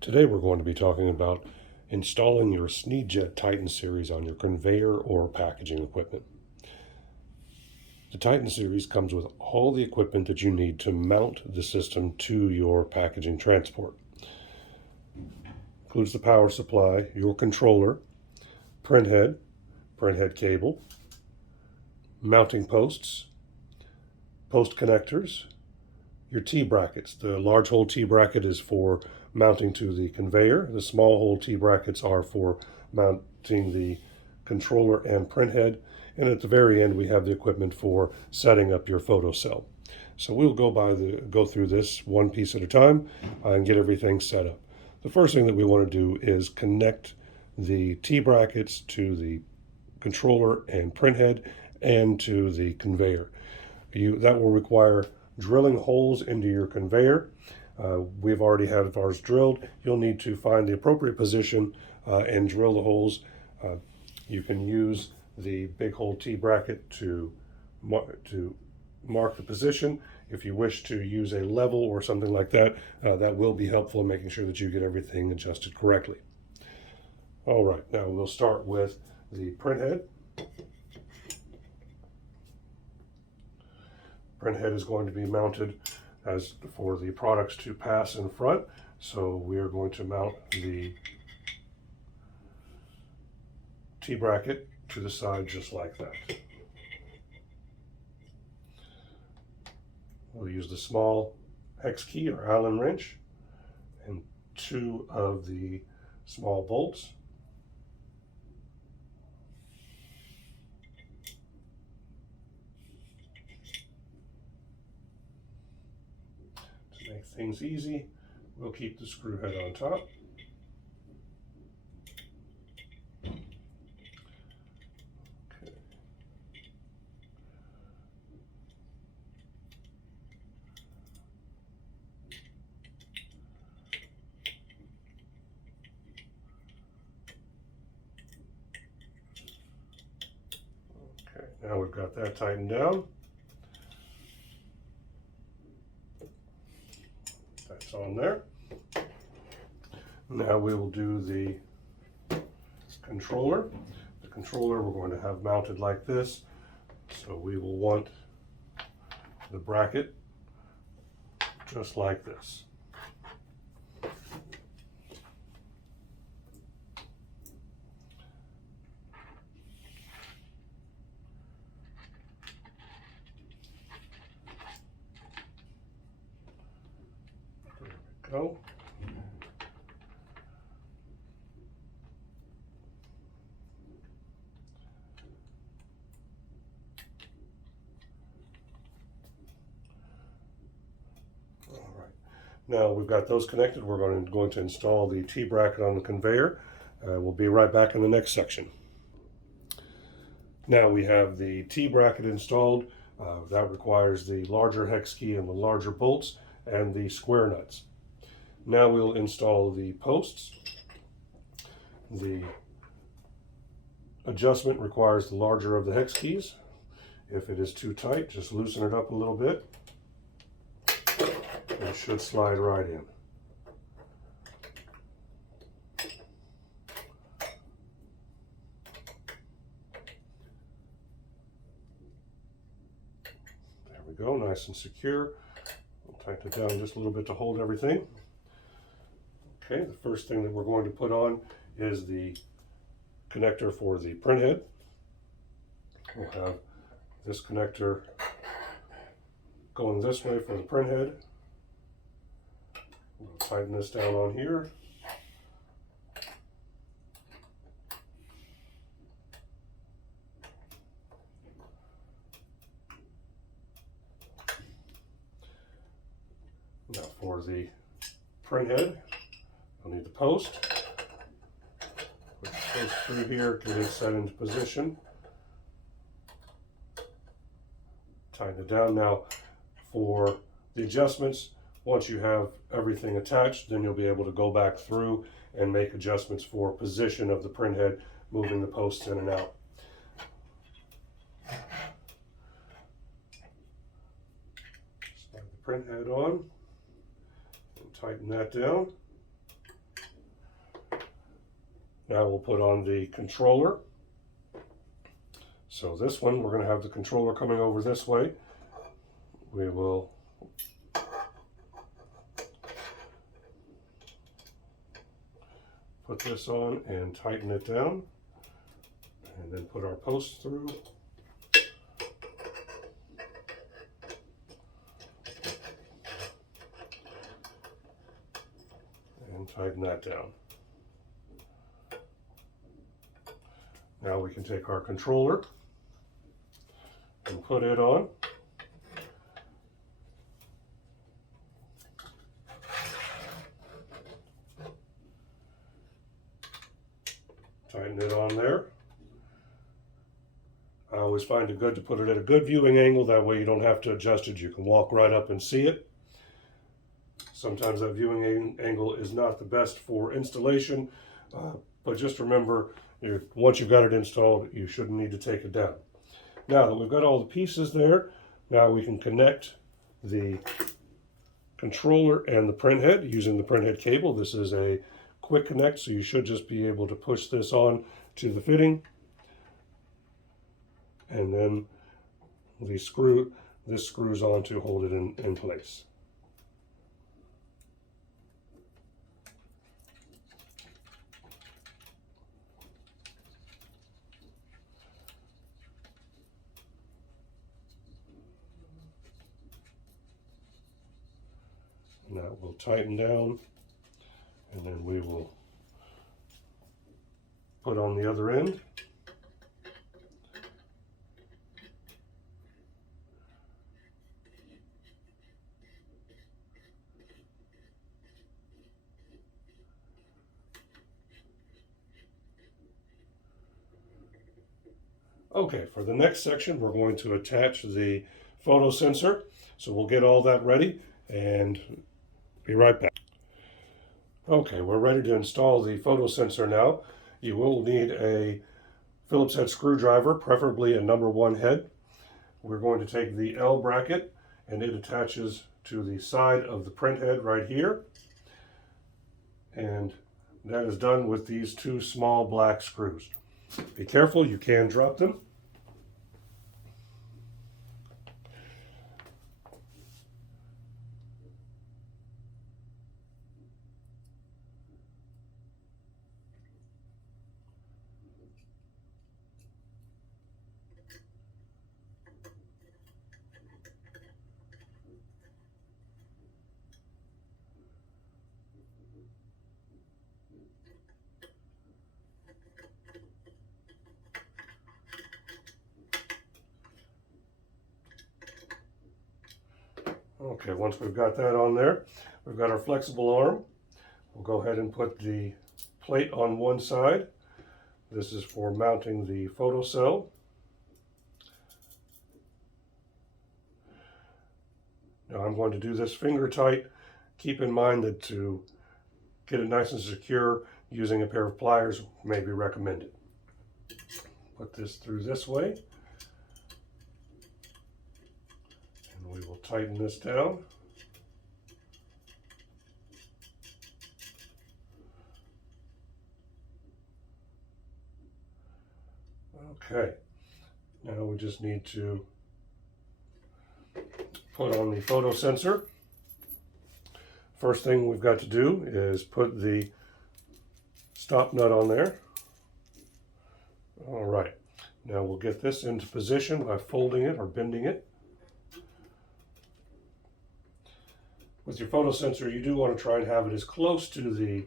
Today we're going to be talking about installing your Sneed Titan series on your conveyor or packaging equipment. The Titan series comes with all the equipment that you need to mount the system to your packaging transport. Includes the power supply, your controller, printhead cable, mounting posts, post connectors, your T-brackets. The large hole T-bracket is for mounting to the conveyor. The small hole T-brackets are for mounting the controller and printhead. And at the very end, we have the equipment for setting up your photocell. So we'll go through this one piece at a time and get everything set up. The first thing that we want to do is connect the T-brackets to the controller and printhead and to the conveyor. That will require drilling holes into your conveyor. We've already had ours drilled. You'll need to find the appropriate position and drill the holes. You can use the big hole T-bracket to mark the position. If you wish to use a level or something like that, that will be helpful in making sure that you get everything adjusted correctly. All right, now we'll start with the printhead. Printhead is going to be mounted as for the products to pass in front. So we are going to mount the T-bracket to the side just like that. We'll use the small hex key or Allen wrench and 2 of the small bolts. To make things easy, we'll keep the screw head on top. Now we've got that tightened down. That's on there. Now we will do the controller. The controller we're going to have mounted like this. So we will want the bracket just like this. Go. All right. Now we've got those connected. We're going to install the T-bracket on the conveyor. We'll be right back in the next section. Now we have the T-bracket installed. That requires the larger hex key and the larger bolts and the square nuts. Now we'll install the posts. The adjustment requires the larger of the hex keys. If it is too tight, just loosen it up a little bit. It should slide right in. There we go, nice and secure. We'll tighten it down just a little bit to hold everything. Okay, the first thing that we're going to put on is the connector for the printhead. We'll have this connector going this way for the printhead. We'll tighten this down on here. Now for the printhead, I'll need the post, which goes through here, get it set into position. Tighten it down. Now for the adjustments, once you have everything attached, then you'll be able to go back through and make adjustments for position of the printhead, moving the posts in and out. Slide the printhead on and tighten that down. Now we'll put on the controller. So this one, we're going to have the controller coming over this way. We will put this on and tighten it down, and then put our posts through. And tighten that down. Now we can take our controller and put it on. Tighten it on there. I always find it good to put it at a good viewing angle, that way you don't have to adjust it. You can walk right up and see it. Sometimes that viewing angle is not the best for installation, but just remember, once you've got it installed, you shouldn't need to take it down. Now that we've got all the pieces there, now we can connect the controller and the printhead using the printhead cable. This is a quick connect, so you should just be able to push this on to the fitting, and then this screws on to hold it in place. Now we'll tighten down, and then we will put on the other end. Okay, for the next section, we're going to attach the photo sensor. So we'll get all that ready and be right back. Okay, we're ready to install the photo sensor now. You will need a Phillips head screwdriver, preferably a #1 head. We're going to take the L bracket, and it attaches to the side of the print head right here. And that is done with these 2 small black screws. Be careful, you can drop them. Okay, once we've got that on there, we've got our flexible arm. We'll go ahead and put the plate on one side. This is for mounting the photocell. Now I'm going to do this finger tight. Keep in mind that to get it nice and secure, using a pair of pliers may be recommended. Put this through this way. We will tighten this down. Okay, now we just need to put on the photo sensor. First thing we've got to do is put the stop nut on there. All right, now we'll get this into position by folding it or bending it. With your photo sensor, you do want to try and have it as close to the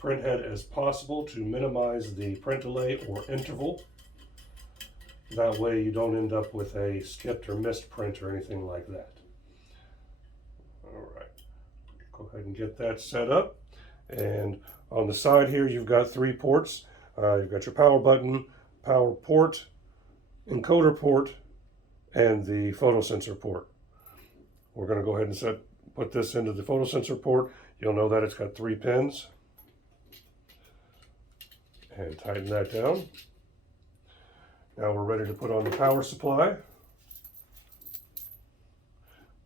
print head as possible to minimize the print delay or interval. That way you don't end up with a skipped or missed print or anything like that. All right, go ahead and get that set up. And on the side here, you've got 3 ports. You've got your power button, power port, encoder port, and the photo sensor port. We're going to go ahead and put this into the photo sensor port. You'll know that it's got 3 pins. And tighten that down. Now we're ready to put on the power supply.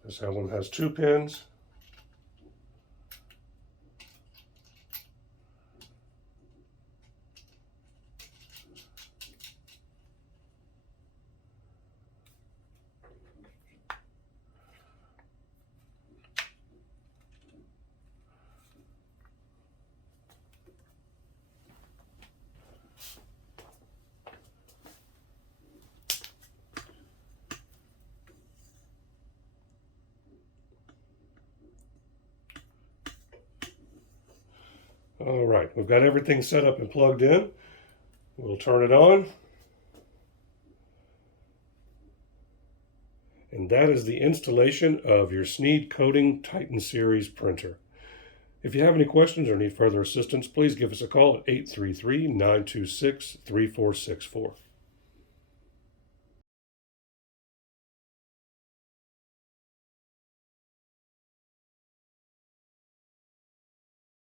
This one has 2 pins. All right, we've got everything set up and plugged in. We'll turn it on. And that is the installation of your Sneed Coating Titan Series printer. If you have any questions or need further assistance, please give us a call at 833-926-3464.